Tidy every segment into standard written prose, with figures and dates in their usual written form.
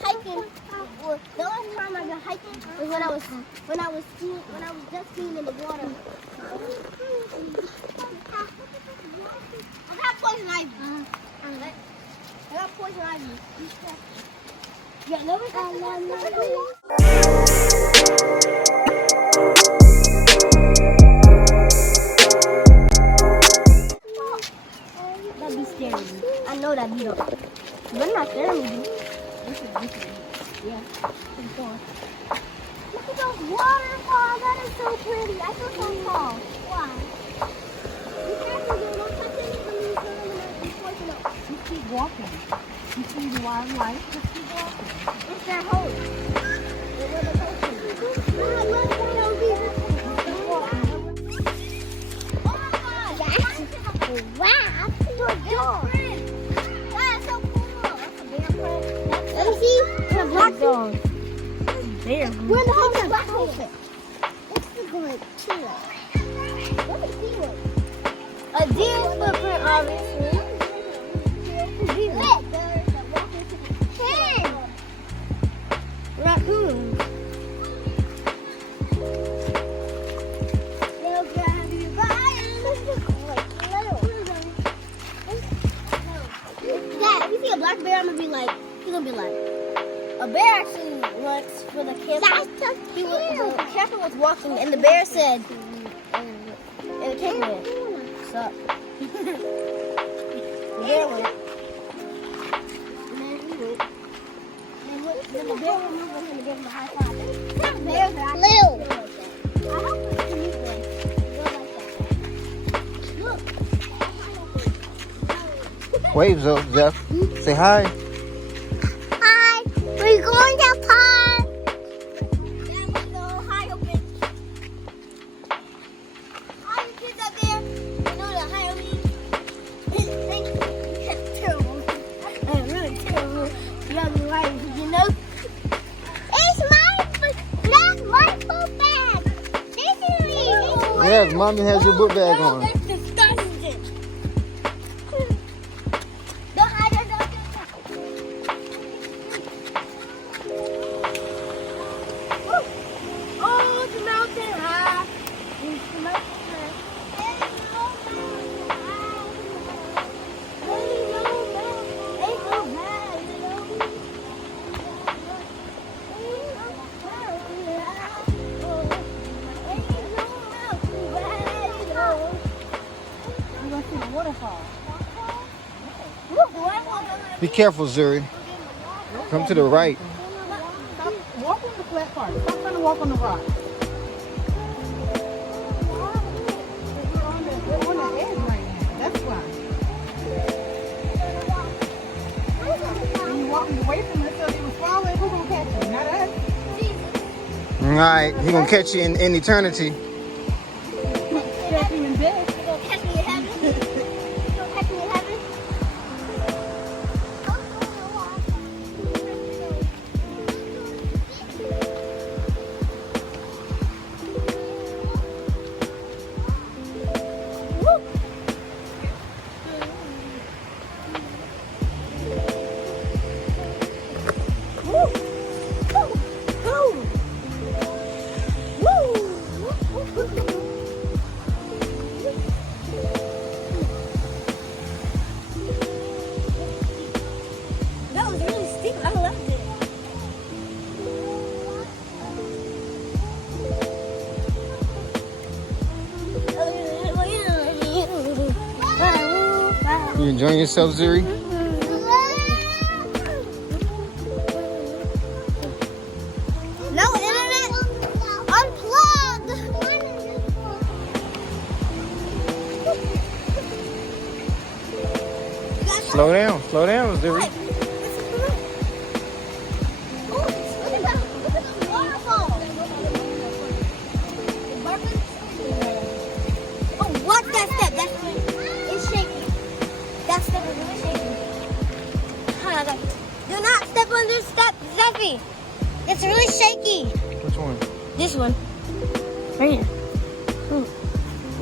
Hiking. The only time I got hiking was when I was just skiing in the water. I got poison ivy. I got poison ivy. Yeah, never that'd be scary. I know that'd be though. But not scaring me. This is yeah. Look at those waterfalls. That is so pretty. I feel so tall. Why? Be careful, though. Don't touch anything. You keep walking. You see the wildlife. Just keep walking. It's that hole. Where the hole is. Oh my God. Wow. Dog. That's so cool. That's a bear print. Let me see. It's a black dog. Bear. We're in the hole. Black hole. It's the good too. Let me see it. A deer's footprint, obviously. Hen. Raccoon. A black bear, I'm gonna be like, he's gonna be like, a bear actually runs for the camper. The camper was walking, and the bear said, and the camper went, what's up? The bear went, and then he went, and the bear went over him to give him a high five. Bears are little. I hope we can meet them. Look. Waves up, Jeff. Say hi. Hi. We're going to park. That was the Ohio bitch. All you kids out there, you know the Ohio means? That's terrible. That's really terrible. Young right, you know? That's my book bag. This is me. Yes, Mommy has your book bag on. That's disgusting. Waterfall. Be careful, Zuri. Come to the right. Stop. Walk on the flat part. Stop trying to walk on the rock. We're on the edge right now. That's why. And you're walking away from it, so it was falling. Who's going to catch you? Not us. All right, he gonna catch you in eternity. Catch you in bed. Catch me in heaven. Catch me in heaven. That was really steep. I loved it. You enjoying yourself, Zuri? No internet. Unplugged. Slow down, Zuri. What's that step? It's shaky. That step is really shaky. Do not step on this step, Zeffy. It's really shaky. Which one? This one. Right here.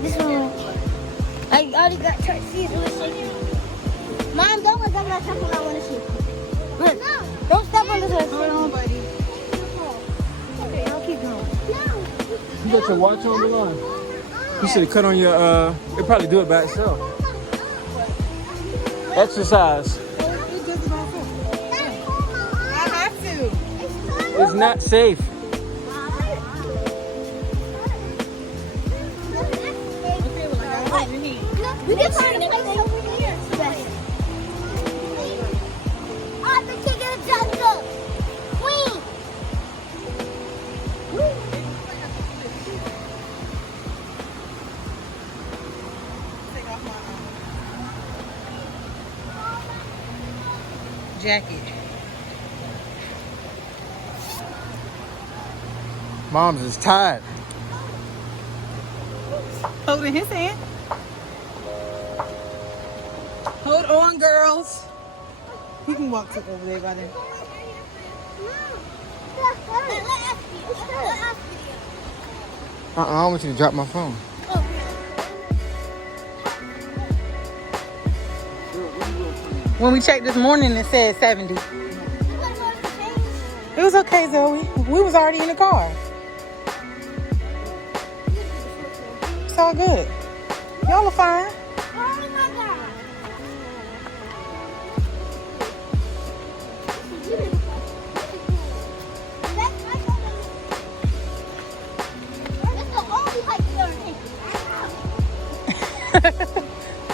This one. I already got touched. See, it's really shaky. Mom, don't let that step on that one. Look, don't step on this one. Hold on, buddy. Okay, I'll keep going. You got your watch on the line. You should have cut on your, it probably do it by itself. Exercise. It just about so. I have to. It's not safe. We can find a place over here. I'm the king of the jungle. Queen. Take off my jacket. Mom's is tired. Holding his hand. Hold on, girls. You can walk to over there by there. I want you to drop my phone. When we checked this morning, it said 70. It was okay, Zoe. We was already in the car. It's all good. Y'all are fine.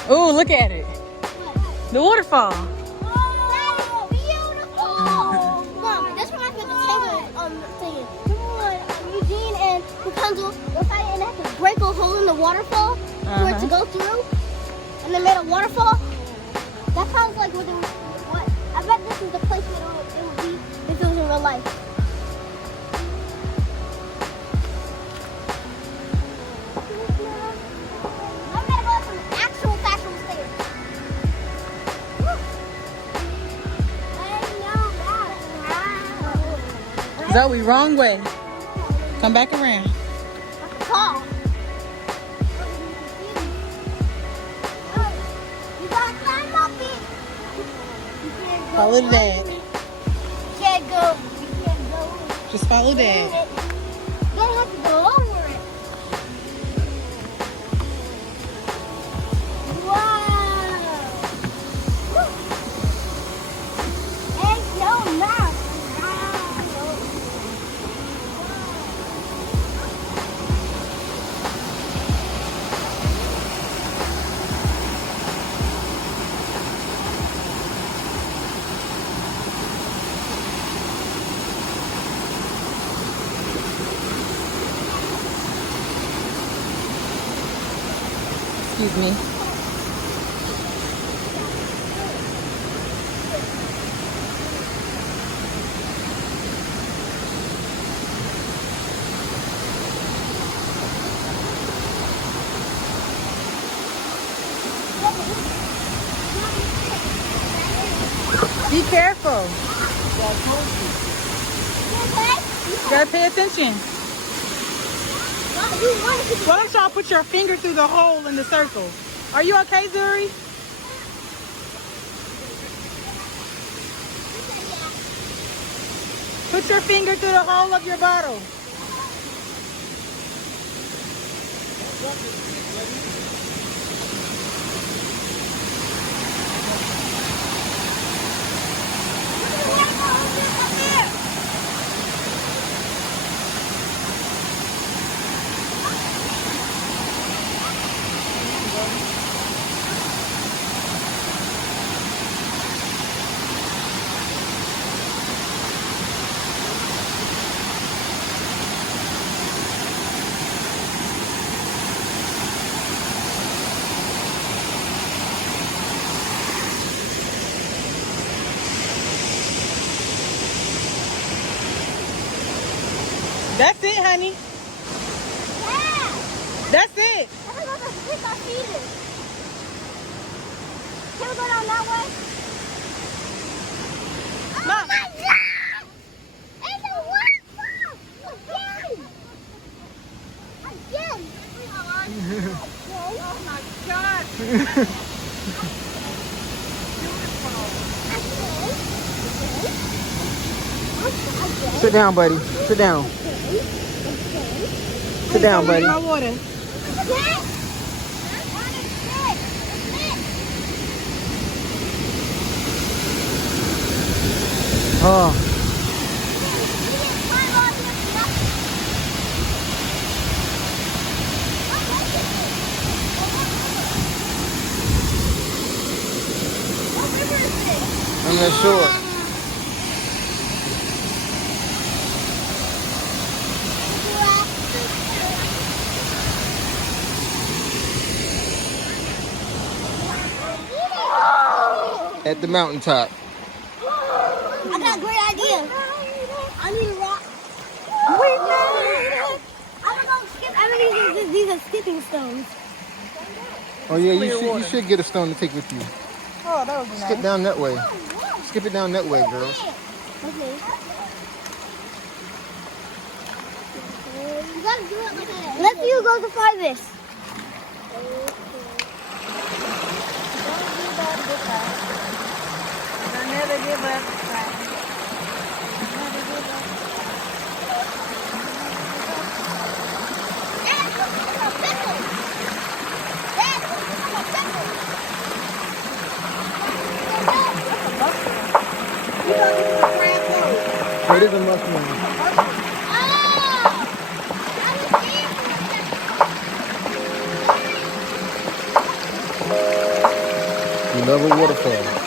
Ooh, look at it. The waterfall. Oh, beautiful. Mom, that's when I put the tangle thing. Remember when Eugene and Rapunzel were fighting and they had to break a hole in the waterfall for it to go through? And they made a waterfall? That sounds like what I bet this is the place where it would be if it was in real life. Zoe, wrong way. Come back around. Paul. You gotta climb up it. Follow Dad. You can't go. You can't go. Just follow Dad. You don't have to go over it. Wow. Ain't no mouth. Excuse me. Be careful. You gotta pay attention. Why don't y'all put your finger through the hole in the circle? Are you okay, Zuri? Put your finger through the hole of your bottle. That's it, honey. Yeah. That's it. I don't know if it's our feet. Can we go down that way? Oh Mom. my God! It's a waterfall! Again! Again! Oh my God, Sit down, buddy. Sit down. Sit down, buddy. My water. Oh. I'm not sure. At the mountaintop. I got a great idea. I need a rock. We made it. I don't know. These are skipping stones. Oh yeah, you should get a stone to take with you. Oh, that would be Skip nice. down that way. Skip it down that way, girls. Okay. You gotta do it like that. Let's you go to find this. Don't never give up. It is a mushroom. You love a waterfall.